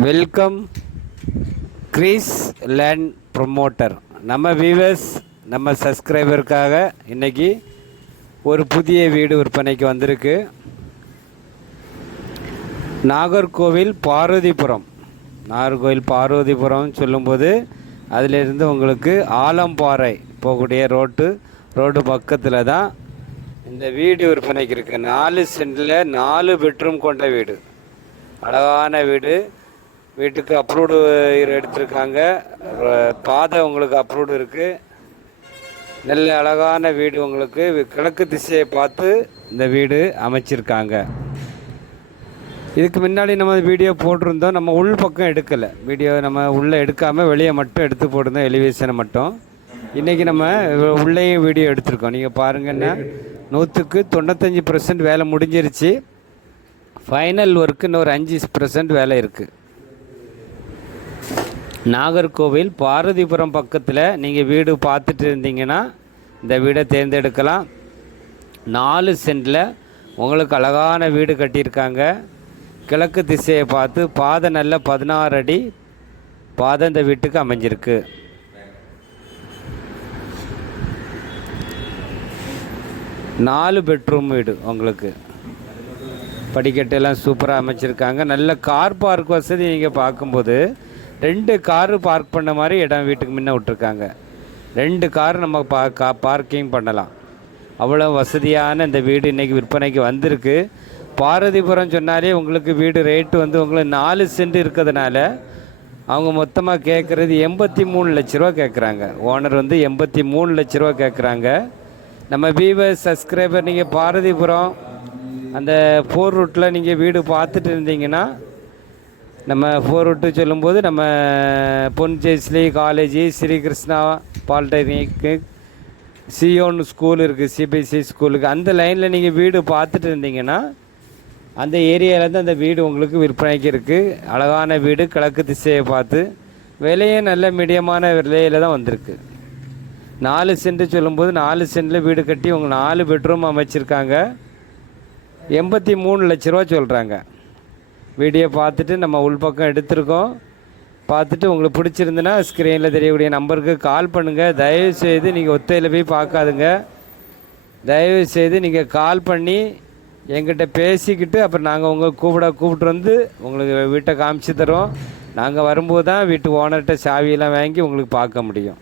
Welcome Greece land promoter நம்ம viewers நம்ம சப்ஸ்கிரைபருக்காக இன்னைக்கு ஒரு புதிய வீடு விற்பனைக்கு வந்திருக்கு. நாகர்கோவில் பார்வதிபுரம். நாகர்கோவில் பார்வதிபுரம் சொல்லும்போது அதிலிருந்து உங்களுக்கு ஆலம்பாறை போகக்கூடிய ரோட்டு ரோடு பக்கத்தில் தான் இந்த வீடு விற்பனைக்கு இருக்குது நாலு சென்டில் நாலு பெட்ரூம் கொண்ட வீடு. அழகான வீடு. வீட்டுக்கு அப்ரூவ்டு எடுத்திருக்காங்க. பாதை உங்களுக்கு அப்ரூவ்டு இருக்குது நல்ல அழகான வீடு உங்களுக்கு. கிழக்கு திசையை பார்த்து இந்த வீடு அமைச்சிருக்காங்க. இதுக்கு முன்னாடி நம்ம வீடியோ போட்டிருந்தோம். நம்ம உள் பக்கம் எடுக்கலை. வீடியோ நம்ம உள்ளே எடுக்காமல் வெளியே மட்டும் எடுத்து போட்டிருந்தோம். எலிவேஷனை மட்டும். இன்றைக்கி நம்ம உள்ளேயும் வீடியோ எடுத்திருக்கோம். நீங்கள் பாருங்கன்னா நூற்றுக்கு தொண்ணூத்தஞ்சு பர்சன்ட் வேலை முடிஞ்சிருச்சு. ஃபைனல் ஒர்க்கு ஒரு அஞ்சு பர்சன்ட் வேலை இருக்குது நாகர்கோவில் பாரதிபுரம் பக்கத்தில் நீங்கள் வீடு பார்த்துட்டு இருந்தீங்கன்னா இந்த வீடை தேர்ந்தெடுக்கலாம். நாலு சென்டில் உங்களுக்கு அழகான வீடு கட்டியிருக்காங்க. கிழக்கு திசையை பார்த்து பாதை நல்ல பதினாறு அடி பாதை இந்த வீட்டுக்கு அமைஞ்சிருக்கு. நாலு பெட்ரூம் வீடு உங்களுக்கு. படிக்கட்டெல்லாம் சூப்பராக அமைச்சிருக்காங்க. நல்ல கார் பார்க் வசதி நீங்கள் பார்க்கும்போது ரெண்டு காரு பார்க் பண்ண மாதிரி இடம் வீட்டுக்கு முன்ன விட்டுருக்காங்க. ரெண்டு கார் நம்ம பா கா பார்க்கிங் பண்ணலாம். அவ்வளோ வசதியான இந்த வீடு இன்றைக்கி விற்பனைக்கு வந்திருக்கு. பாரதிபுரம் சொன்னாலே உங்களுக்கு வீடு ரேட்டு வந்து உங்களுக்கு நாலு சென்ட் இருக்கிறதுனால அவங்க மொத்தமாக கேட்குறது எண்பத்தி மூணு லட்ச ரூபா கேட்குறாங்க ஓனர் வந்து எண்பத்தி மூணு லட்ச ரூபா கேட்குறாங்க நம்ம வீவர் சப்ஸ்கிரைபர் நீங்கள் பாரதிபுரம் அந்த ஃபோர் ரூட்டில் நீங்கள் வீடு பார்த்துட்டு இருந்தீங்கன்னா நம்ம ஃபோர் விட்டு சொல்லும்போது நம்ம Ponjesly college Srikrishna polytechnic Zion school இருக்குது சிபிஎஸ்சி ஸ்கூலுக்கு அந்த லைனில் நீங்கள் வீடு பார்த்துட்டு இருந்தீங்கன்னா அந்த ஏரியாவிலேருந்து அந்த வீடு உங்களுக்கு விற்பனைக்கு இருக்குது அழகான வீடு கிழக்கு திசையை பார்த்து விலையும் நல்ல மீடியமான விலையில் தான் வந்திருக்கு. நாலு சென்ட் சொல்லும்போது நாலு சென்டில் வீடு கட்டி உங்கள் நாலு பெட்ரூம் அமைச்சிருக்காங்க. எண்பத்தி மூணு லட்ச ரூபா சொல்கிறாங்க வீடியோ பார்த்துட்டு நம்ம உள்பக்கம் எடுத்திருக்கோம். பார்த்துட்டு உங்களுக்கு பிடிச்சிருந்துன்னா ஸ்க்ரீனில் தெரியக்கூடிய நம்பருக்கு கால் பண்ணுங்கள் தயவு செய்து நீங்கள் ஒத்தையில் போய் பார்க்காதுங்க. தயவு செய்து நீங்கள் கால் பண்ணி எங்கிட்ட பேசிக்கிட்டு அப்புறம் நாங்கள் உங்களை கூப்பிட கூப்பிட்டு வந்து உங்களுக்கு வீட்டை காமிச்சு தரோம் நாங்கள் வரும்போது தான் வீட்டு ஓனர்கிட்ட சாவியெல்லாம் வாங்கி உங்களுக்கு பார்க்க முடியும்.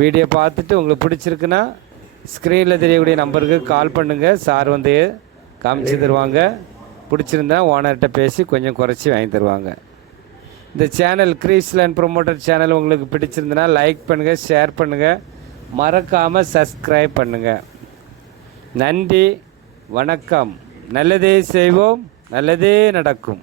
வீடியோ பார்த்துட்டு உங்களுக்கு பிடிச்சிருக்குன்னா ஸ்க்ரீனில் தெரியக்கூடிய நம்பருக்கு கால் பண்ணுங்கள் சார் வந்து காமிச்சு தருவாங்க. பிடிச்சிருந்தா ஓனர்கிட்ட பேசி கொஞ்சம் குறைச்சி வாங்கி தருவாங்க. இந்த சேனல் கிரீஸ்ல அண்ட் ப்ரொமோட்டர் சேனல் உங்களுக்கு பிடிச்சிருந்தனா லைக் பண்ணுங்கள் ஷேர் பண்ணுங்கள் மறக்காமல் சப்ஸ்கிரைப் பண்ணுங்கள் நன்றி வணக்கம். நல்லதே செய்வோம் நல்லதே நடக்கும்.